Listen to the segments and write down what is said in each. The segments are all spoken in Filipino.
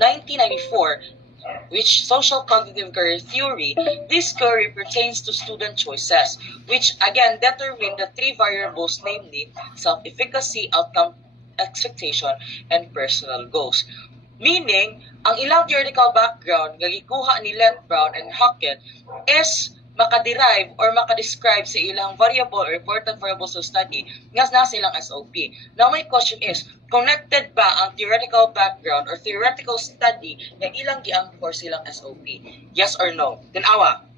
1994, which social cognitive career theory, this career pertains to student choices, which again determine the three variables, namely self-efficacy, outcome expectation, and personal goals. Meaning, ang ilang theoretical background nga gikuha ni Let Brown and Hackett is makaderive or makadescribe sa ilang variable or important variables of study nga na silang SOP. Now, my question is, connected ba ang theoretical background or theoretical study na ilang giangkor silang SOP? Yes or no? Tinawa.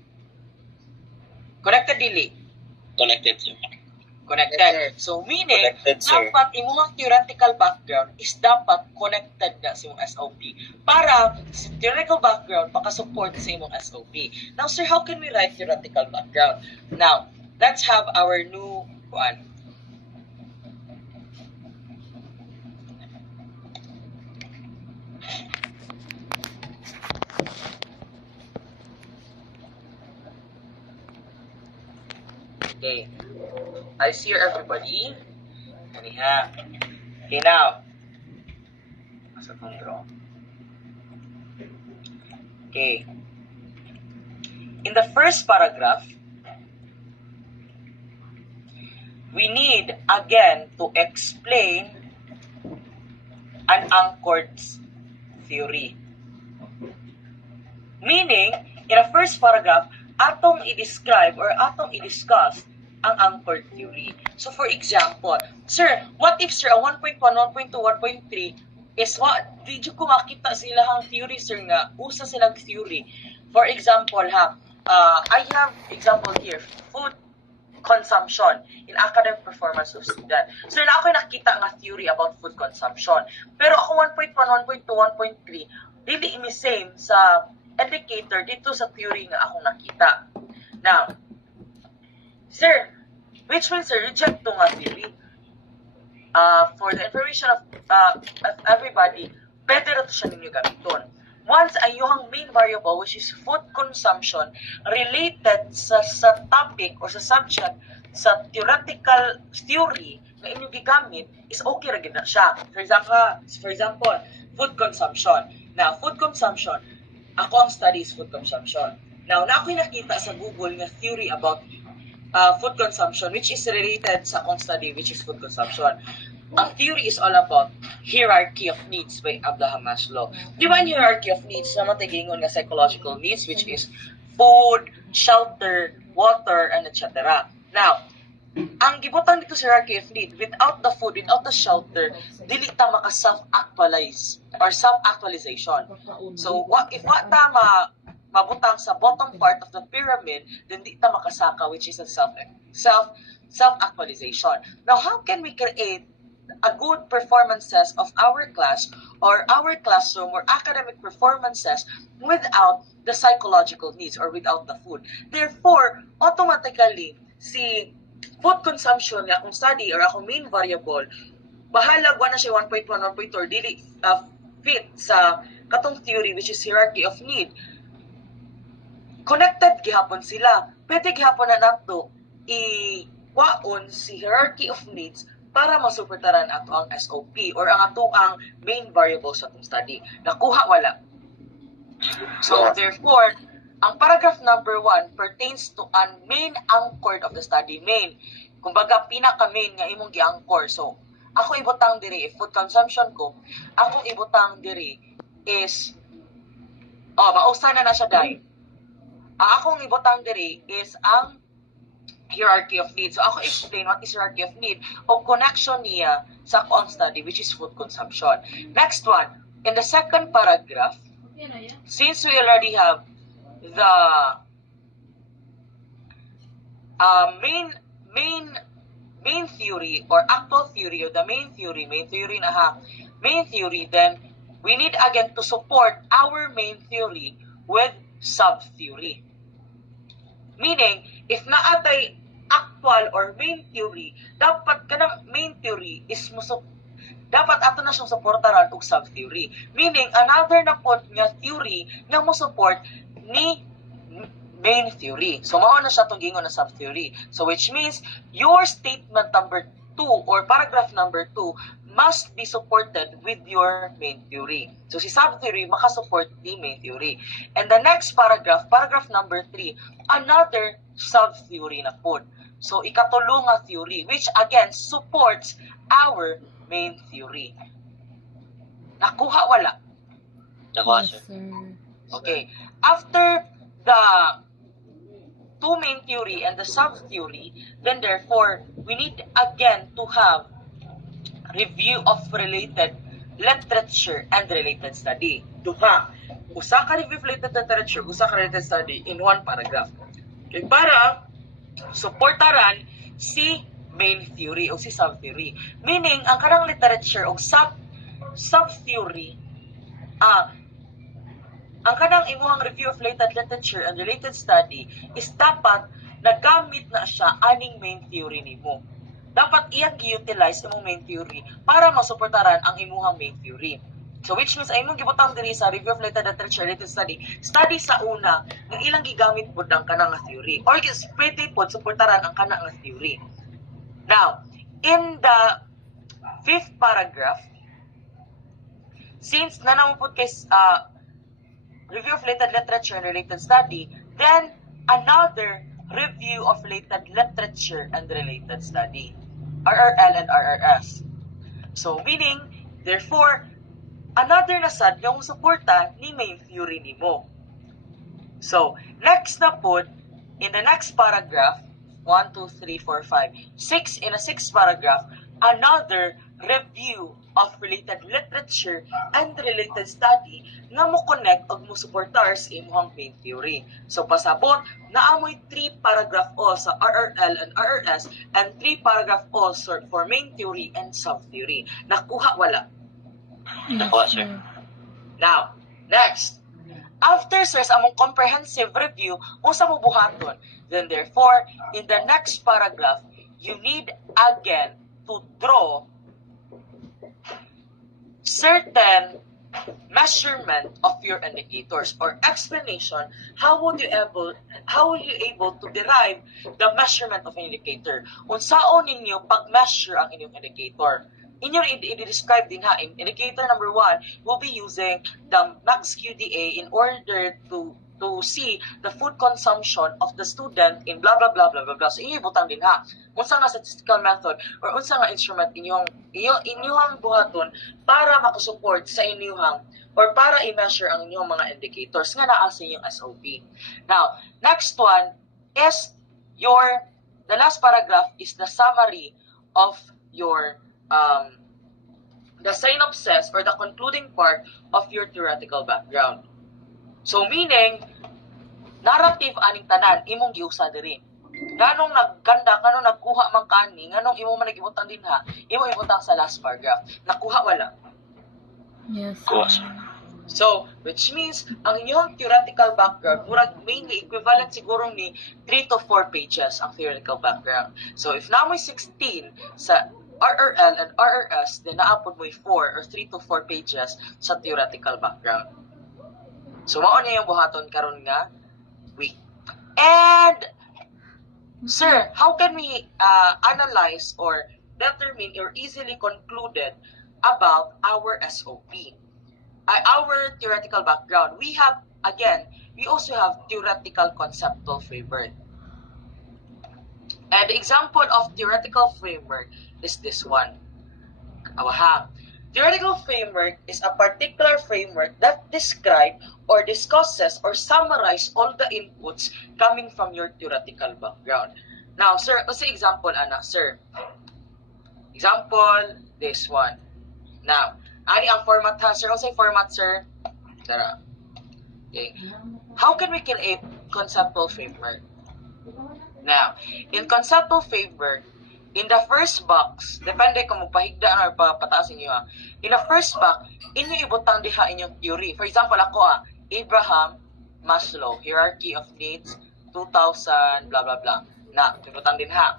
Connected, dili? Connected, sir. Connected. So, meaning, Connected, sir. dapat imong theoretical background is dapat connected na sa imong SOP para sa theoretical background makasupport sa imong SOP. Now, sir, how can we write theoretical background? Now, let's have our new one. Okay. I see everybody. Kaniha. Okay, now. Asa kong draw? Okay. In the first paragraph, we need again to explain an anchored theory. Meaning, in the first paragraph, atong i-describe or atong i-discuss ang anchored theory. So, for example, sir, what if, sir, ang 1.1, 1.2, 1.3 is what, did you ko makita sila ang theory, sir, nga usa silang theory. For example, I have example here, food consumption in academic performance of student. So, na ako'y nakita nga theory about food consumption. Pero ako 1.1, 1.2, 1.3, dili imi same sa indicator dito sa theory nga akong nakita. Now, sir, which means, sir, reject to nga theory. For the information of everybody, pwede na to siya ninyo gamiton. Once ay yung main variable, which is food consumption, related sa topic or sa subject sa theoretical theory na inyong gigamit, is okay ra gid na siya. For example, food consumption. Now, food consumption, ako ang study is food consumption. Now, na ako'y nakita sa Google nga theory about food consumption, which is related sa akong study, which is food consumption. Ang theory is all about hierarchy of needs by Abraham Maslow. Di ba ang hierarchy of needs na matigingon nga psychological needs, which is food, shelter, water, and etc. Now, ang gibutang dito sa hierarchy of need, without the food, without the shelter, dili ta maka self-actualize or self-actualization. So, if what ta mabutang sa bottom part of the pyramid, then di ta makasaka, which is a self-actualization. Now, how can we create a good performances of our class or our classroom or academic performances without the psychological needs or without the food? Therefore, automatically, si food consumption nga akong study or akong main variable, bahala na siya 1.1, 1.2, or dili fit sa katong theory, which is hierarchy of need. Connected gihapon sila. Pwede gihapon na nato i-waon si hierarchy of needs para masuportaran ato ang SOP or ang ato ang main variable sa atong study. Nakuha wala. So, therefore, Ang paragraph number 1 pertains to an main anchored of the study. Main, kumbaga pinaka-main nga imong gi-anchor. So, ako ibutang diri, food consumption ko, akong ibutang diri is, mausa na siya dahil. Ang akong ibutang diri is ang hierarchy of need. So, ako explain what is hierarchy of need o connection niya sa akong study, which is food consumption. Next one, in the second paragraph, since we already have the main theory or actual theory, or the main theory then we need again to support our main theory with sub-theory. Meaning, if naatay actual or main theory, dapat kanang main theory is dapat ato na siyang supportaran og sub-theory. Meaning, another na po nga theory nga mo support ni main theory. So, mao na siya itong gingon na sub-theory. So, which means, your statement number 2 or paragraph number 2 must be supported with your main theory. So, si sub-theory makasupport the main theory. And the next paragraph, paragraph number 3, another sub-theory na po. So, ikatulong nga theory, which again supports our main theory. Nakuha wala? Nakuha, sir. Okay. After the two main theory and the sub-theory, then therefore, we need again to have review of related literature and related study. Duha. Usa ka review of related literature, usa ka related study in one paragraph. Okay, para supportaran si main theory o si sub-theory. Meaning, ang karang literature o sub-theory, ang kanang imuhang review of related literature and related study is dapat nagamit na siya aning main theory nimo. Dapat iyang gi-utilize imong main theory para masuportaran ang imuhang main theory. So which means ay imong gibutang diri sa review of related literature related study sa una ng ilang gigamit pud ang kanang theory or pwede pud suportaran ang kanang theory. Now, in the fifth paragraph, since nanamupod kay review of related literature and related study, then another review of related literature and related study, RRL and RRS. So, meaning, therefore, another na sad yung suporta ni main theory nimo. So, next na po, in the next paragraph, 1, 2, 3, 4, 5, 6, in a sixth paragraph, another review of related literature and related study nga mo connect og mo supportar sa imong main theory. So pasabot naamoy 3 paragraph o sa RRL and RRS and 3 paragraph o for main theory and sub-theory. Nakuha wala? Nakuha, sir. Now, next. After, sir, sa among comprehensive review, unsa mo buhaton? Then, therefore, in the next paragraph, you need again to draw certain measurement of your indicators or explanation. How will you able to derive the measurement of an indicator? Unsaon ninyo pag-measure ang inyong indicator? Inyo i-describe din ha, in indicator number 1, we'll be using the max QDA in order to see the food consumption of the student in blah blah blah blah blah blah. So inyo ibutang din ha. Unsa nga statistical method or unsa nga instrument inyong buhaton para makasupport sa inyong or para i-measure ang inyong mga indicators nga naa sa inyong SOP. Now, next one is the last paragraph is the summary of your the synopsis or the concluding part of your theoretical background. So meaning, narrative aning tanan imong giusa diri. Nganong nagganda kanong nagkuha man kani, nganong imo man nagibutang din ha, imo ibutang sa last paragraph. Nakuha wala? Yes. So, which means, ang inyong theoretical background, murag mainly equivalent siguro ni 3 to 4 pages ang theoretical background. So, if namoy 16 sa RRL and RRS, then naapod mo 4 or 3 to 4 pages sa theoretical background. So, mao na yung buhaton karon nga week. And, sir, how can we analyze or determine or easily concluded about our SOP? Our theoretical background? We have, again, we also have theoretical conceptual framework. And the example of theoretical framework is this one. Theoretical framework is a particular framework that describes or discusses or summarizes all the inputs coming from your theoretical background. Now, sir, kasi example, sir. Example, this one. Now, ani ang format ha, sir? Kasi format, sir? Tara. Okay. How can we create conceptual framework? Now, in conceptual framework, in the first box, depende kung magpahigda or papataasin nyo ha. In the first box, inyo ibutang diha inyong theory. For example, ako Abraham Maslow, Hierarchy of Needs, 2000, blah, blah, blah. Na, ibutang din ha.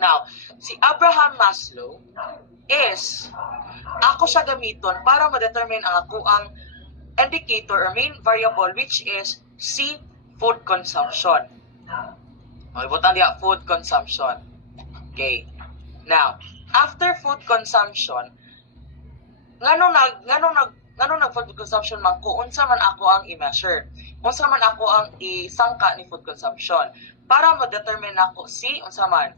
Now, si Abraham Maslow is, ako siya gamiton para ma-determine ang ako ang indicator or main variable which is C, food consumption. Ibutang diha, food consumption. Okay. Now, after food consumption, nganong nag food consumption man ko, unsa man ako ang i-measure. Unsa man ako ang isangka ni food consumption para ma-determine ako si unsa man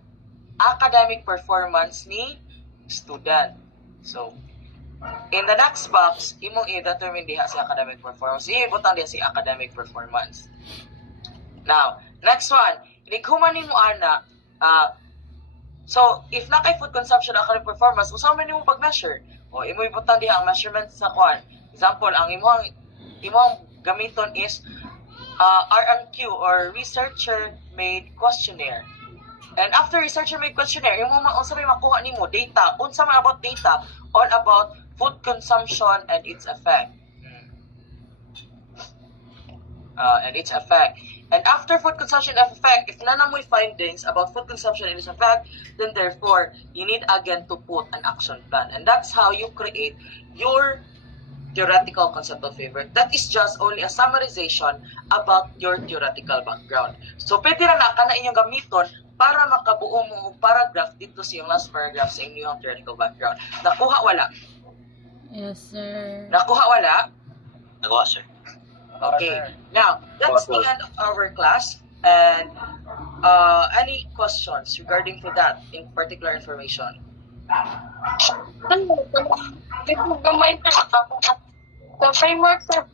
academic performance ni student. So, in the next box, imong i-determine diha si academic performance. Ibutang diha si academic performance. Now, next one, inikhuman nimo ana so, if na kay food consumption ang academic performance, usaw man nimo pag-measure. O, imo ibutang diha ang measurement sa kwan. Example, ang imong gamiton is RMQ or Researcher Made Questionnaire. And after Researcher Made Questionnaire, yung unsa may makuha nimo data, unsa man about data, all about food consumption and its effect. And after food consumption and effect, if none of my findings about food consumption and its effect, then therefore, you need again to put an action plan. And that's how you create your theoretical conceptual framework. That is just only a summarization about your theoretical background. So, pwede na ka na inyong gamiton para makabuo mo og paragraph dito sa yung last paragraph sa inyong theoretical background. Nakuha wala? Yes, sir. Nakuha wala? Nakuha, sir. Okay. Now, that's the end of our class. And any questions regarding to that in particular information? The framework for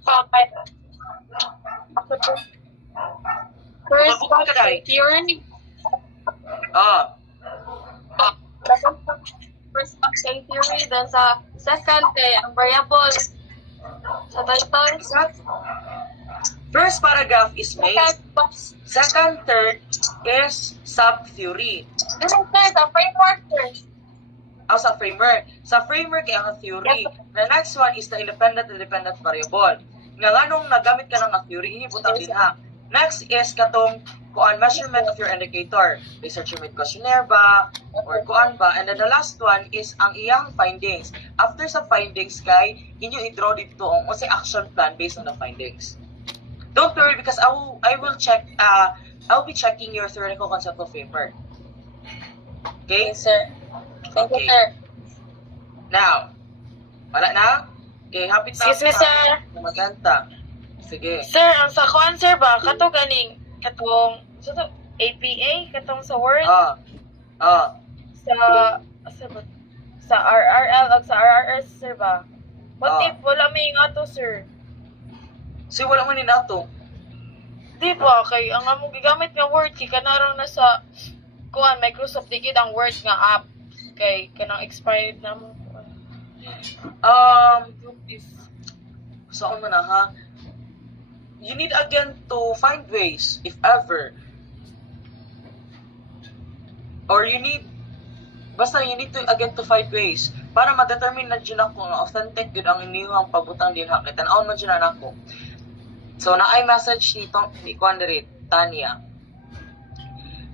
first box theory. First box theory, then sa second ang variables. Sa title, First paragraph is main. Second, third is sub-theory. This is the framework first. Sa framework. Sa framework ay ang theory. The next one is the independent variable. Nga nganong nagamit ka ng theory, inibutang din ha. Next is katong kuan measurement of your indicator. Researcher made questionnaire ba? Or kuan ba? And then the last one is ang iyang findings. After sa findings kay, inyo i-draw dito ang unsay action plan based on the findings. Don't worry because I will check, I'll be checking your theoretical conceptual framework. Okay? Yes, sir. Thank you, sir. Now, wala na? Okay, happy na. Excuse me, sir. Maganda. Sige. Sir, ang sa kuan, sir ba? Kato ganing, katong, APA, katong sa Word, sa RRL, o sa RRS, sir ba? What if wala may nga to, sir? So, wala man nila to. Di ba? Kay, ang among gigamit nga Word, kaya na na sa, kuan, Microsoft, digid ang Word nga app. Kay, kanang expired na mo. So, ano na ha? You need again to find ways, if ever. Or you need to again to find ways para ma-determine na dyan ako nga authentic yun ang iniyong pabutang din hakit. Tanaon man dyan na ako. So, na-i-message ni Kwanderit, Tanya.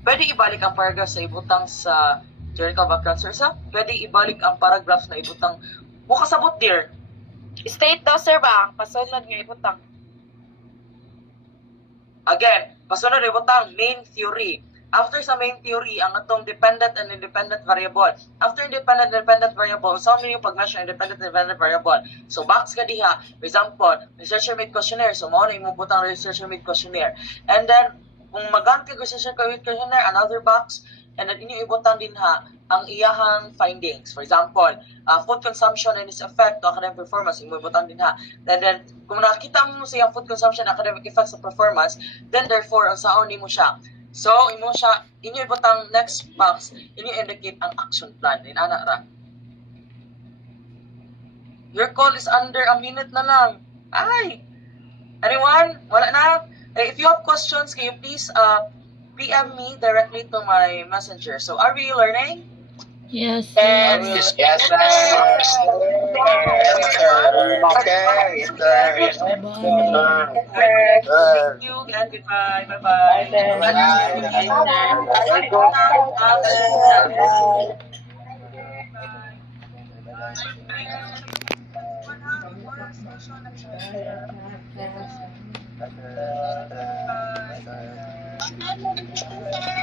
Pwede ibalik ang paragraph sa ibutang sa theoretical background, sir, sa? Pwede ibalik ang paragraph na ibutang kasabot, dear. State daw, sir ba? Pasunod nga ibutang. Again, pasunod ibutang main theory. after sa main theory, ang atong dependent and independent variable. After independent and dependent variable, saan mo yung pag-measure independent and dependent variable? So, box ka diha. For example, researcher made questionnaire. So, mao na imong butang researcher made questionnaire. And then, kung magamit ka researcher made questionnaire, another box, and then inyo ibutang din ha ang iyahang findings. For example, food consumption and its effect to academic performance, imo ibutang din ha. And then, kung nakita mo sa iyang food consumption and academic effects sa performance, then therefore, ang saon nimo siya. So, inyo ibutang next box, inyo indicate ang action plan. Inana ra. Your call is under a minute na lang. Ay! Anyone? Wala na? If you have questions, can you please PM me directly to my messenger. So, are we learning? Yes, sir. Yes, sir. Okay, yes, sir. Yes, sir. Thank you and goodbye. Bye-bye. Bye.